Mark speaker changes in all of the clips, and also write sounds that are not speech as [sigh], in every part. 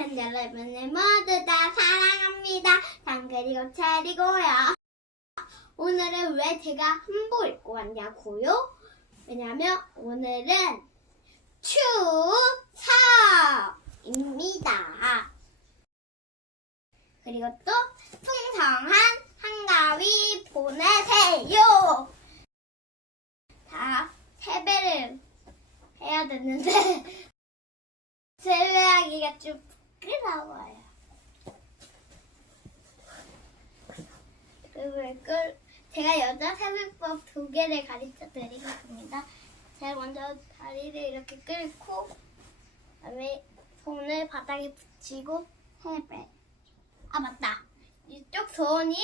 Speaker 1: 여러분을 모두 다 사랑합니다. 단 그리고 체리고요. 오늘은 왜 제가 한복 입고 왔냐고요? 왜냐면 오늘은 추석입니다. 그리고 또 풍성한 한가위 보내세요. 다 세배를 해야 되는데 [laughs] 세배하기가 좀 부끄러워요. 그리고 끌 제가 여자 세배법 두 개를 가르쳐 드리겠습니다. 제일 먼저 다리를 이렇게 끌고 그다음에 손을 바닥에 붙이고 세배. 아 맞다. 이쪽 손이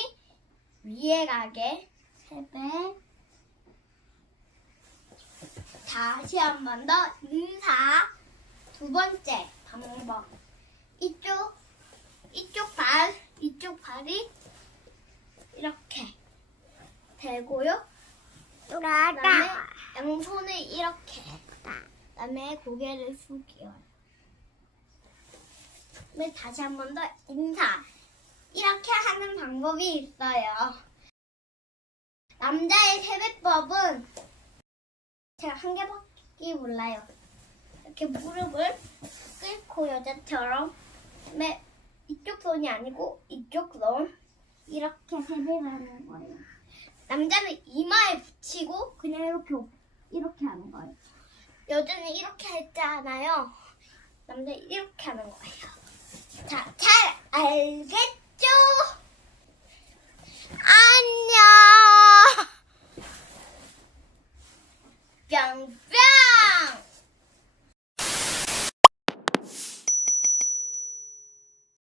Speaker 1: 위에 가게 세배. 다시 한 번 더 인사. 두 번째 방법. 이쪽 이쪽 발 이쪽 발이 이렇게 대고요. 그다음에 양손을 이렇게. 그다음에 고개를 숙여요. 그다음에 다시 한 번 더 인사. 이렇게 하는 방법이 있어요. 남자의 세배법은 제가 한 개밖에 몰라요. 이렇게 무릎을 꿇고 여자처럼 그 다음에 이쪽 손이 아니고 이쪽 손 이렇게 세배를 하는 거예요. 남자는 이마에 붙이고 그냥 이렇게 이렇게 하는 거예요. 여자는 이렇게 했잖아요. 남자 는 이렇게 하는 거예요. 자, 잘 알겠죠? 안녕. 뿅뿅.